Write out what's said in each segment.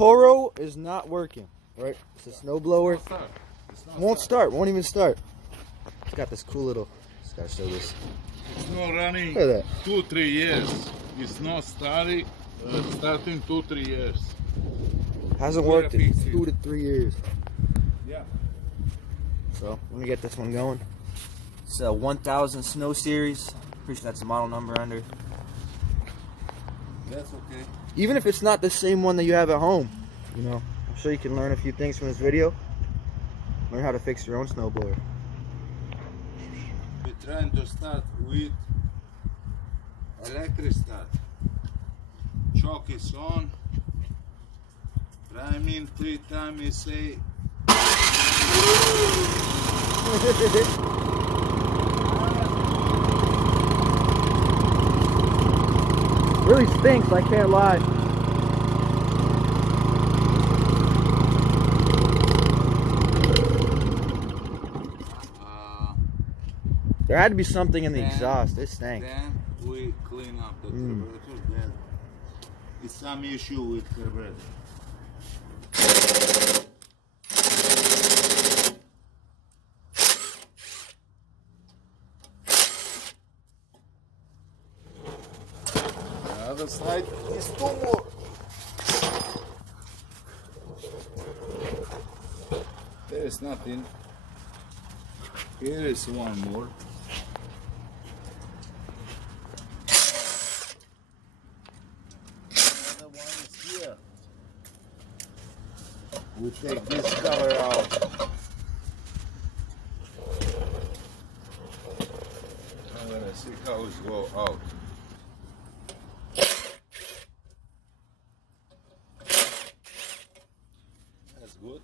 Toro is not working, right? It's a snow blower. Won't start, won't even start. It's got this cool little, just gotta show this. It's not running Look at that. 2-3 years. It's not starting 2-3 years. Hasn't worked in fix it. 2 to 3 years. Yeah. So let me get this one going. It's a 1000 Snow Series. Pretty sure that's the model number under. That's okay. Even if it's not the same one that you have at home, you know, I'm sure you can learn a few things from this video. Learn how to fix your own snowblower. We're trying to start with electric start. Choke is on. Priming 3 times, you say. Really stinks, I can't lie. There had to be something in the exhaust. It stank. Then we clean up the carburetor. Then it's some issue with carburetor. The other side is 2 more. There is nothing. Here is 1 more. Another one is here. We take this cover out. I'm gonna see how it go out. That's good.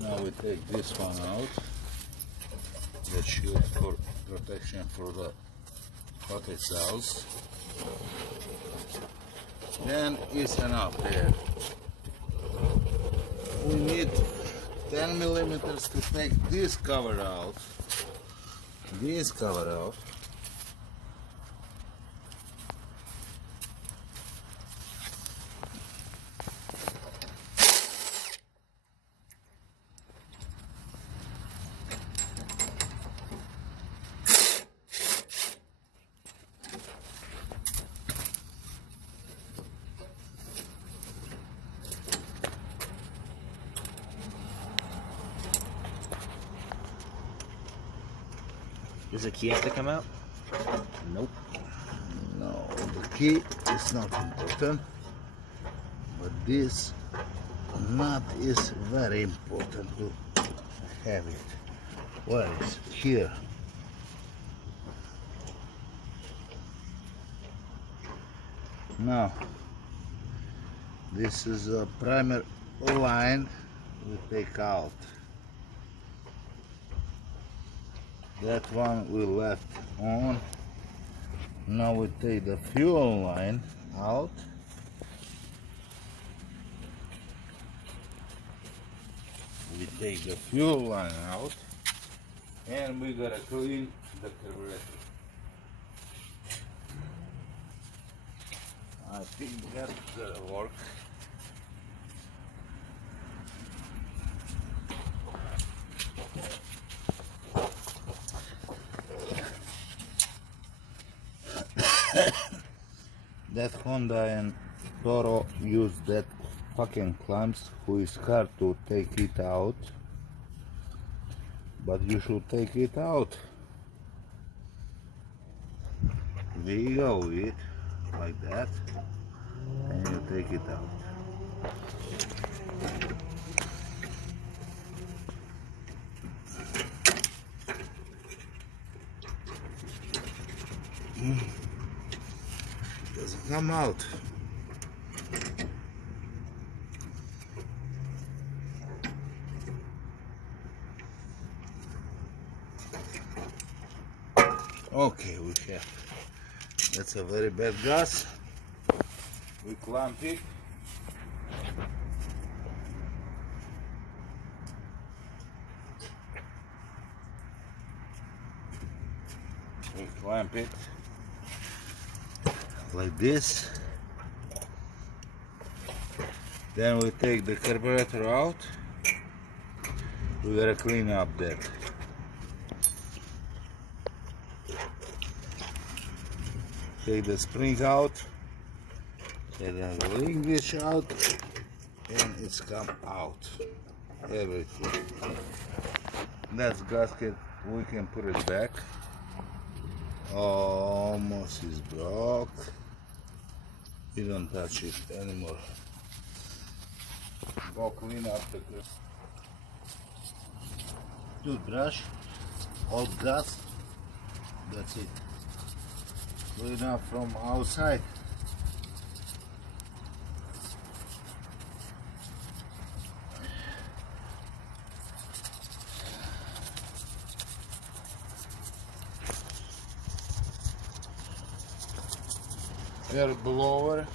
Now we take this one out. The shield for protection for the hot cells. Then it's enough there. We need 10 millimeters to take this cover out. This cover out. Does the key have to come out? Nope. No, the key is not important, but this nut is very important to have it. Where is it? Here. Now, this is a primer line we take out. That one we left on. Now we take the fuel line out. We take the fuel line out, and we gotta clean the carburetor. I think that's gonna work. That Honda and Toro use that fucking clamps, who is hard to take it out, but you should take it out. Wiggle it like that, and you take it out. Doesn't come out. Okay, we have. That's a very bad gas. We clamp it. We clamp it. like this. Then we take the carburetor out. We gotta clean up that. Take the spring out. Take the English out, and it's come out. Everything. That's gasket. We can put it back. Almost is broke. You don't touch it anymore. Go clean up the toothbrush, old gas. That's it. Clean up from outside. Air blower.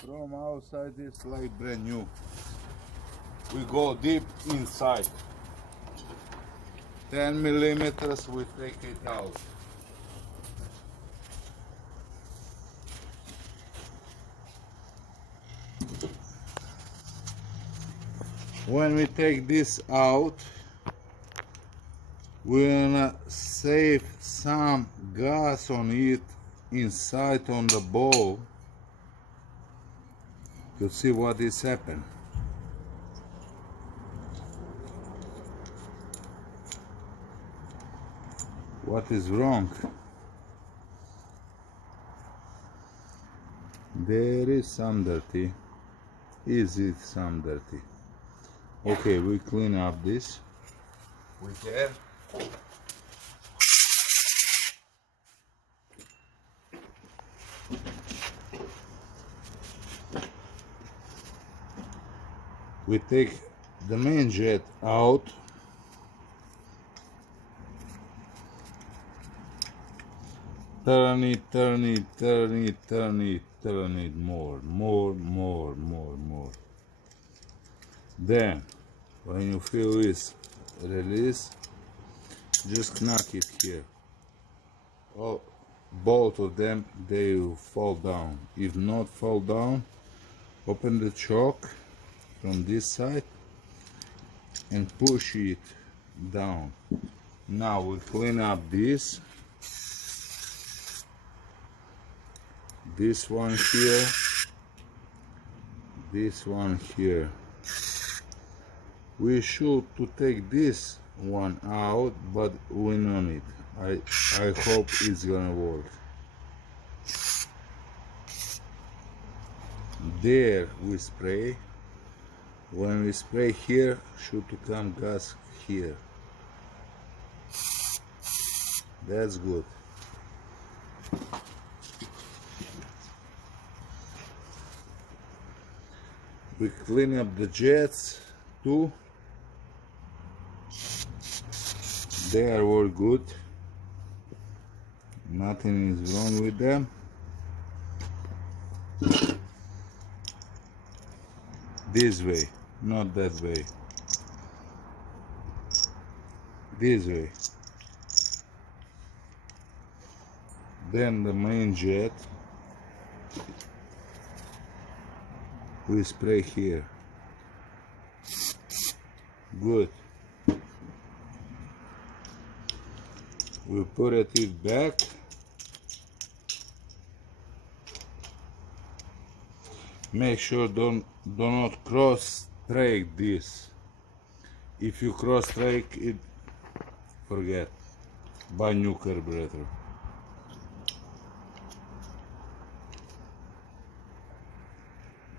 From outside it's like brand new. We go deep inside. 10 millimeters, we take it out. When we take this out, we're gonna save some gas on it inside on the ball to see what is happened. What is wrong? There is some dirty. Is it some dirty? Okay, we clean up this with air. We take the main jet out. Turn it, turn it, turn it, turn it, turn it more. Then, when you feel this release, just knock it here. Oh, both of them, they will fall down. If not fall down, open the choke from this side and push it down. Now we clean up this one here, this one here. We should to take this one out, but we know it. I hope it's gonna work. There we spray. When we spray here, should to come gas here. That's good. We clean up the jets too. They are all good. Nothing is wrong with them. This way, not that way. This way. Then the main jet. We spray here. Good. We put it back. Make sure do not cross strike this. If you cross strike it, forget. Buy new carburetor.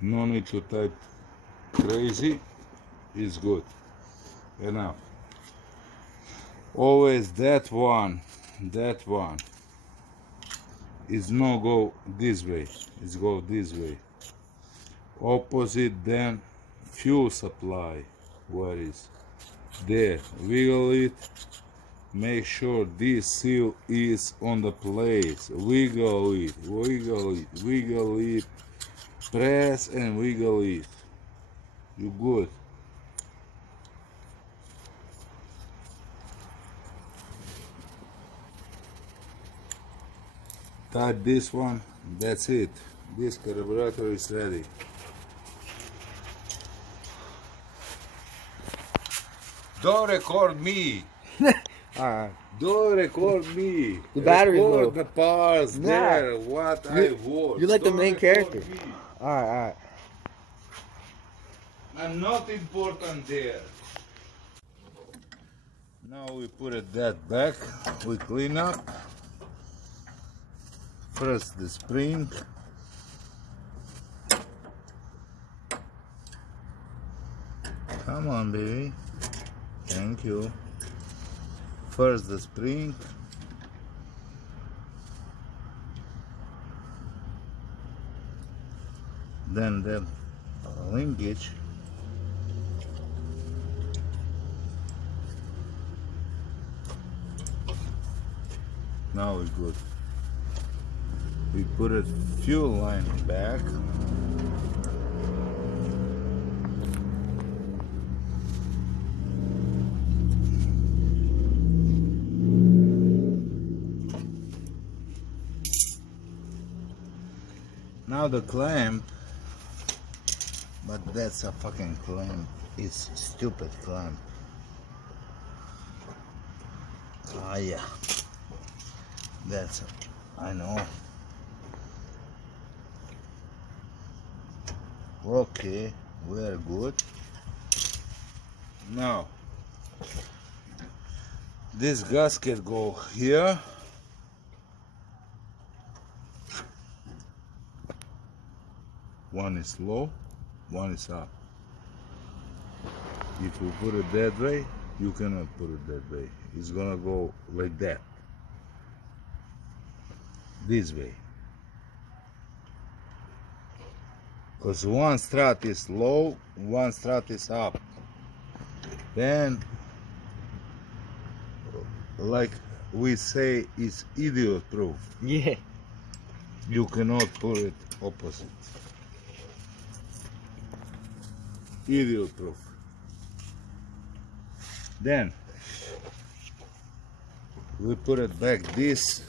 No need to type crazy. It's good. Enough. Always that one is no go this way, it's go this way. Opposite, then fuel supply, where is there, wiggle it, make sure this seal is on the place, wiggle it, press and wiggle it. You good. tight this one. That's it. This carburetor is ready. Don't record me. Alright. Don't record me. The battery's record low. the parts Nah. there. What I want. You're like the Don't main record character. me. Alright. I'm not important there. Now we put that back. We clean up. First the spring. Come on, baby. Thank you. First the spring. Then the linkage. Now it's good. We put a fuel line back. Now the clamp, but that's a fucking clamp. It's stupid clamp. Ah yeah, that's I know. Okay, we are good. Now this gasket go here. One is low, one is up. If you put it that way, you cannot put it that way. It's gonna go like that. This way. Because one strut is low, one strut is up. Then, like we say, it's idiot proof. Yeah. You cannot put it opposite. Idiot proof. Then we put it back this,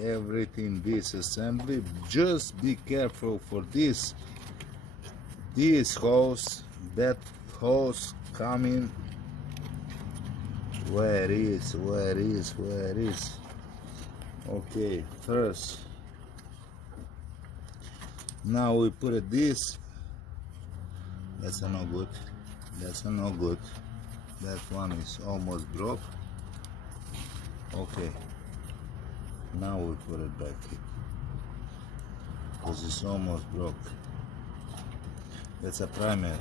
everything this assembly. Just be careful for this hose, that hose coming. Where is? Okay, first. Now we put it this. That's a no good. That's a no good. That one is almost broke. Okay. Now we put it back here. Because it's almost broke. That's a primary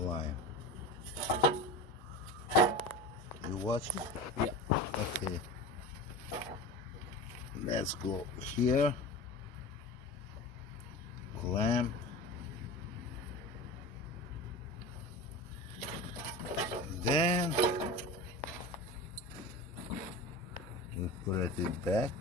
line. You watch it? Yeah. Okay. Let's go here. Clamp. Then we put it back.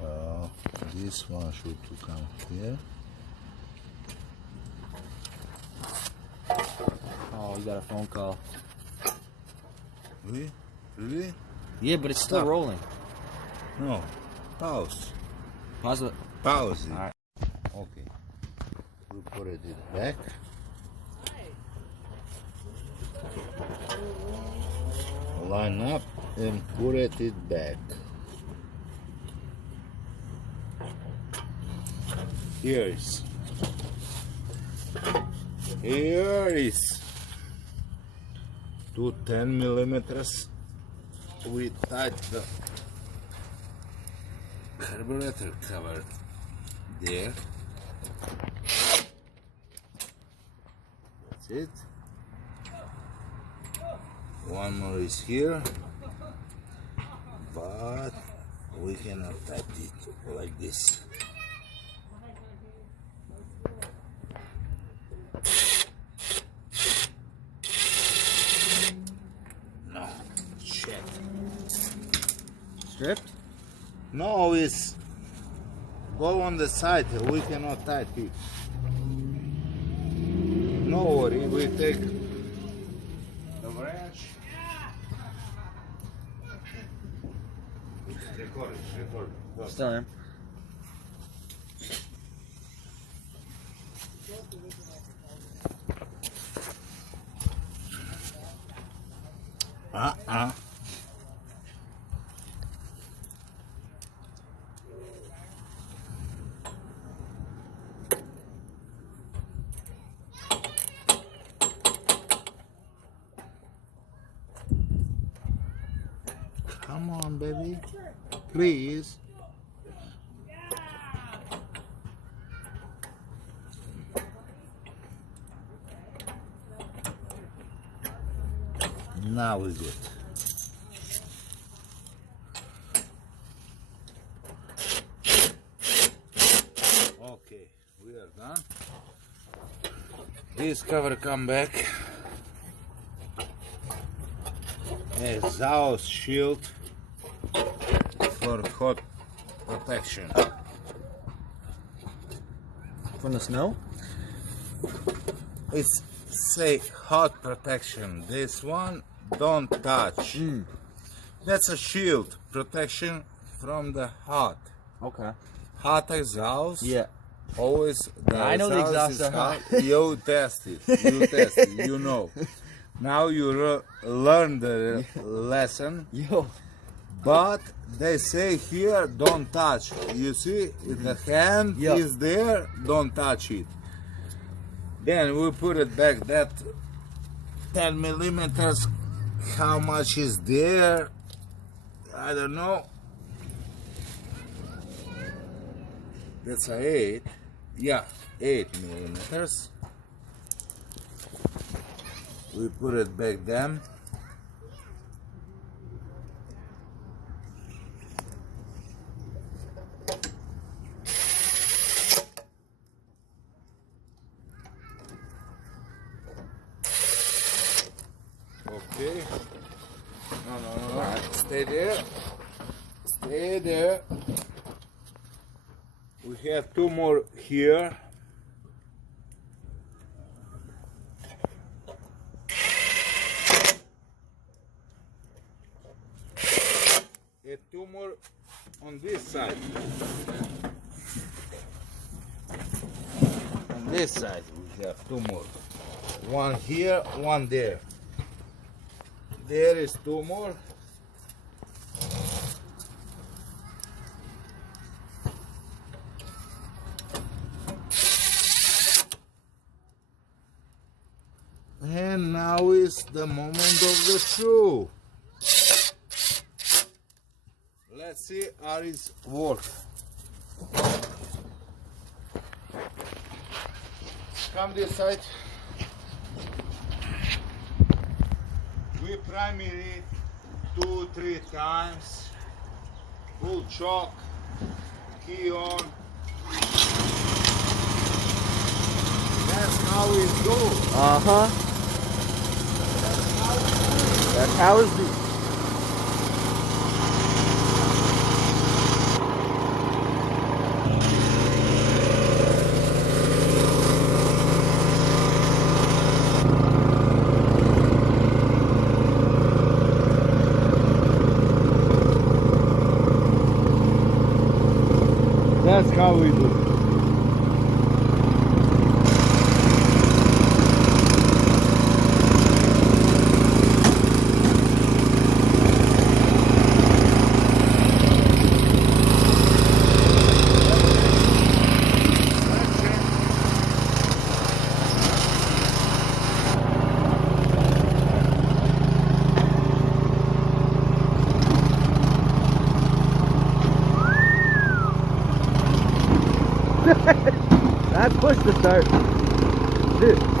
Well, this one should come here. Oh, you got a phone call. Really? Really? Yeah, but it's still Stop. rolling. No. Pause. Pause it. Pause it. All right. Okay. We put it back. Line up and put it back. Here is 210 millimeters. We tight the carburetor cover there. That's it. One more is here, but we cannot tight it like this. No, shit. Stripped? No, it's go on the side. We cannot tight it. no worry, we take the wrench. Record it. Still in. Come on, baby. Please. Now is it. Okay, we are done. This cover come back. Exhaust shield for hot protection. From the snow? It's say hot protection. This one don't touch. That's a shield protection from the hot. Okay. Hot exhaust. Yeah. Always the I know the exhaust is are hot. You test it. You test it. You know. Now you learn the lesson. Yo. But they say here don't touch. You see, the hand Yep. is there. Don't touch it. Then we put it back. That 10 millimeters. How much is there? I don't know. That's a 8. Yeah, 8 millimeters. We put it back then. Okay. No. Right. Stay there. Stay there. We have 2 more here. And 2 more on this side. On this side we have 2 more. 1 here, 1 there. There is 2 more. And now is the moment of the show. Let's see how it works. Come this side. We prime it 2-3 times. Full choke. Key on. That's how it goes. Uh-huh. That's how it's done. That's how we do it. That's push to start. Dude.